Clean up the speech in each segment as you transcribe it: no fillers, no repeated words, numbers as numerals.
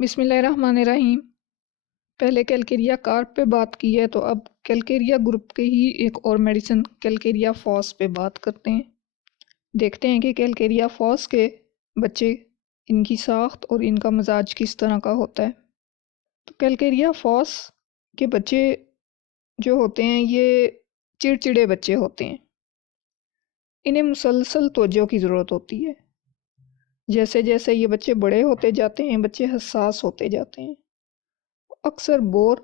بسم اللہ الرحمن الرحیم۔ پہلے کیلکیریا کارپ پہ بات کی ہے، تو اب کیلکیریا گروپ کے ہی ایک اور میڈیسن کیلکیریا فاس پہ بات کرتے ہیں۔ دیکھتے ہیں کہ کیلکیریا فاس کے بچے، ان کی ساخت اور ان کا مزاج کس طرح کا ہوتا ہے۔ تو کیلکیریا فاس کے بچے جو ہوتے ہیں یہ چڑچڑے بچے ہوتے ہیں۔ انہیں مسلسل توجہ کی ضرورت ہوتی ہے۔ جیسے جیسے یہ بچے بڑے ہوتے جاتے ہیں، بچے حساس ہوتے جاتے ہیں، اکثر بور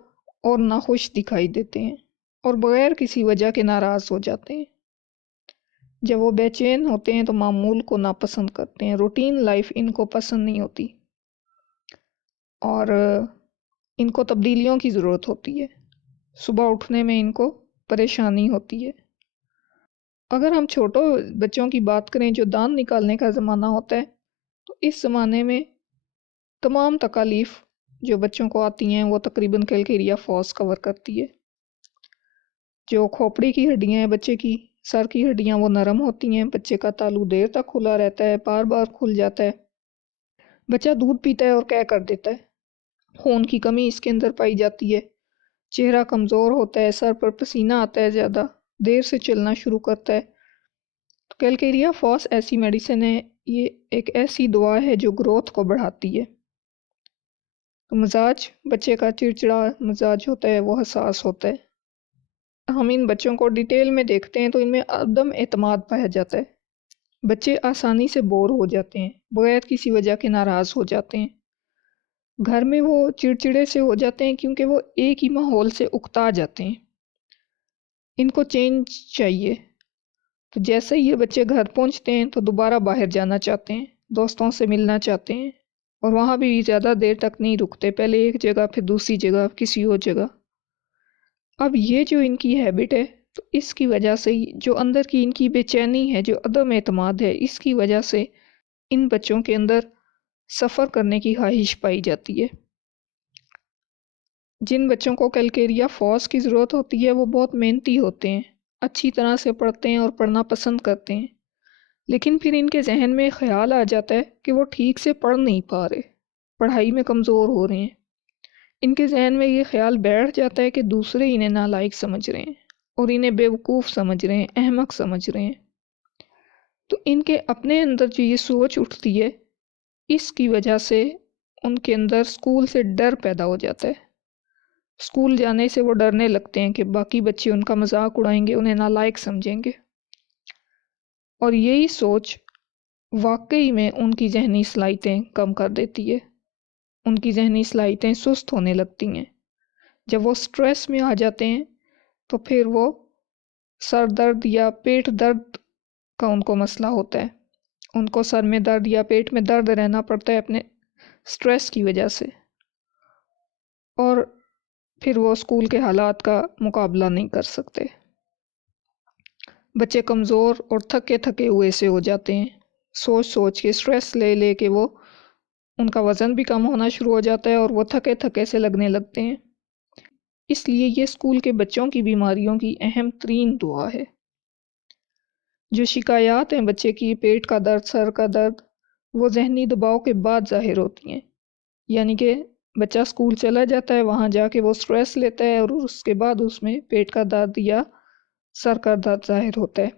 اور ناخوش دکھائی دیتے ہیں اور بغیر کسی وجہ کے ناراض ہو جاتے ہیں۔ جب وہ بے چین ہوتے ہیں تو معمول کو ناپسند کرتے ہیں، روٹین لائف ان کو پسند نہیں ہوتی اور ان کو تبدیلیوں کی ضرورت ہوتی ہے۔ صبح اٹھنے میں ان کو پریشانی ہوتی ہے۔ اگر ہم چھوٹوں بچوں کی بات کریں جو دانت نکالنے کا زمانہ ہوتا ہے، تو اس زمانے میں تمام تکالیف جو بچوں کو آتی ہیں وہ تقریباً کیلکیریا فاس کور کرتی ہے۔ جو کھوپڑی کی ہڈیاں ہیں بچے کی، سر کی ہڈیاں وہ نرم ہوتی ہیں، بچے کا تالو دیر تک کھلا رہتا ہے، بار بار کھل جاتا ہے، بچہ دودھ پیتا ہے اور کہہ کر دیتا ہے، خون کی کمی اس کے اندر پائی جاتی ہے، چہرہ کمزور ہوتا ہے، سر پر پسینہ آتا ہے، زیادہ دیر سے چلنا شروع کرتا ہے۔ تو کیلکیریا فاس ایسی میڈیسن ہے، یہ ایک ایسی دوا ہے جو گروتھ کو بڑھاتی ہے۔ تو مزاج بچے کا چڑچڑا مزاج ہوتا ہے، وہ حساس ہوتا ہے۔ ہم ان بچوں کو ڈیٹیل میں دیکھتے ہیں تو ان میں عدم اعتماد پایا جاتا ہے۔ بچے آسانی سے بور ہو جاتے ہیں، بغیر کسی وجہ کے ناراض ہو جاتے ہیں، گھر میں وہ چڑچڑے سے ہو جاتے ہیں کیونکہ وہ ایک ہی ماحول سے اکتا جاتے ہیں، ان کو چینج چاہیے۔ تو جیسے ہی یہ بچے گھر پہنچتے ہیں تو دوبارہ باہر جانا چاہتے ہیں، دوستوں سے ملنا چاہتے ہیں، اور وہاں بھی زیادہ دیر تک نہیں رکتے، پہلے ایک جگہ پھر دوسری جگہ کسی اور جگہ۔ اب یہ جو ان کی ہیبٹ ہے، تو اس کی وجہ سے جو اندر کی ان کی بے چینی ہے، جو عدم اعتماد ہے، اس کی وجہ سے ان بچوں کے اندر سفر کرنے کی خواہش پائی جاتی ہے۔ جن بچوں کو کیلکیریا فاس کی ضرورت ہوتی ہے وہ بہت محنتی ہوتے ہیں، اچھی طرح سے پڑھتے ہیں اور پڑھنا پسند کرتے ہیں، لیکن پھر ان کے ذہن میں خیال آ جاتا ہے کہ وہ ٹھیک سے پڑھ نہیں پا رہے، پڑھائی میں کمزور ہو رہے ہیں۔ ان کے ذہن میں یہ خیال بیٹھ جاتا ہے کہ دوسرے انہیں نالائق سمجھ رہے ہیں اور انہیں بیوقوف سمجھ رہے ہیں، احمق سمجھ رہے ہیں۔ تو ان کے اپنے اندر جو یہ سوچ اٹھتی ہے، اس کی وجہ سے ان کے اندر اسکول سے ڈر پیدا ہو جاتا ہے۔ اسکول جانے سے وہ ڈرنے لگتے ہیں کہ باقی بچے ان کا مذاق اڑائیں گے، انہیں نالائق سمجھیں گے، اور یہی سوچ واقعی میں ان کی ذہنی صلاحیتیں کم کر دیتی ہے، ان کی ذہنی صلاحیتیں سست ہونے لگتی ہیں۔ جب وہ سٹریس میں آ جاتے ہیں تو پھر وہ سر درد یا پیٹ درد کا ان کو مسئلہ ہوتا ہے، ان کو سر میں درد یا پیٹ میں درد رہنا پڑتا ہے اپنے سٹریس کی وجہ سے، اور پھر وہ اسکول کے حالات کا مقابلہ نہیں کر سکتے۔ بچے کمزور اور تھکے تھکے ہوئے سے ہو جاتے ہیں، سوچ سوچ کے، سٹریس لے لے کے وہ ان کا وزن بھی کم ہونا شروع ہو جاتا ہے اور وہ تھکے تھکے سے لگنے لگتے ہیں۔ اس لیے یہ اسکول کے بچوں کی بیماریوں کی اہم ترین دعا ہے۔ جو شکایات ہیں بچے کی، پیٹ کا درد، سر کا درد، وہ ذہنی دباؤ کے بعد ظاہر ہوتی ہیں، یعنی کہ بچہ اسکول چلا جاتا ہے، وہاں جا کے وہ سٹریس لیتا ہے اور اس کے بعد اس میں پیٹ کا درد یا سر کا درد ظاہر ہوتا ہے۔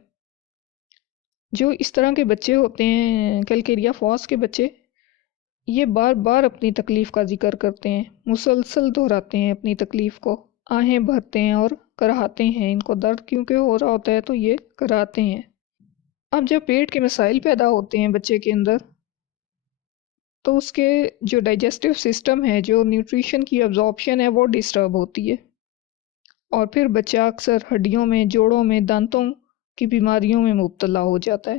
جو اس طرح کے بچے ہوتے ہیں، کیلکیریا فاس کے بچے، یہ بار بار اپنی تکلیف کا ذکر کرتے ہیں، مسلسل دہراتے ہیں اپنی تکلیف کو، آہیں بھرتے ہیں اور کراہتے ہیں، ان کو درد کیونکہ ہو رہا ہوتا ہے تو یہ کراہتے ہیں۔ اب جب پیٹ کے مسائل پیدا ہوتے ہیں بچے کے اندر، تو اس کے جو ڈائجسٹو سسٹم ہے، جو نیوٹریشن کی ابزارپشن ہے، وہ ڈسٹرب ہوتی ہے، اور پھر بچہ اکثر ہڈیوں میں، جوڑوں میں، دانتوں کی بیماریوں میں مبتلا ہو جاتا ہے۔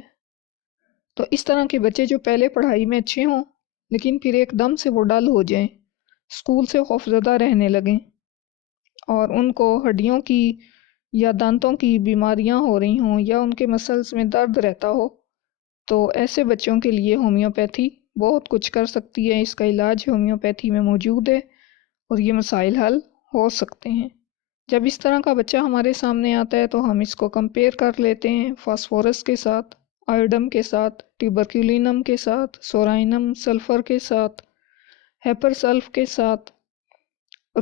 تو اس طرح کے بچے جو پہلے پڑھائی میں اچھے ہوں لیکن پھر ایک دم سے وہ ڈل ہو جائیں، اسکول سے خوفزدہ رہنے لگیں، اور ان کو ہڈیوں کی یا دانتوں کی بیماریاں ہو رہی ہوں یا ان کے مسلز میں درد رہتا ہو، تو ایسے بچوں کے لیے ہومیوپیتھی بہت کچھ کر سکتی ہے۔ اس کا علاج ہومیوپیتھی میں موجود ہے اور یہ مسائل حل ہو سکتے ہیں۔ جب اس طرح کا بچہ ہمارے سامنے آتا ہے تو ہم اس کو کمپیئر کر لیتے ہیں فاسفورس کے ساتھ، آئوڈم کے ساتھ، ٹیوبرکیولینم کے ساتھ، سورائنم، سلفر کے ساتھ، ہیپر سلف کے ساتھ،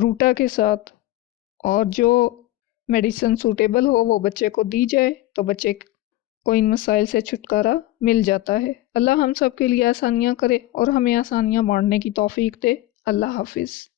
روٹا کے ساتھ، اور جو میڈیسن سوٹیبل ہو وہ بچے کو دی جائے تو بچے کو ان مسائل سے چھٹکارا مل جاتا ہے۔ اللہ ہم سب کے لیے آسانیاں کرے اور ہمیں آسانیاں بانٹنے کی توفیق دے۔ اللہ حافظ۔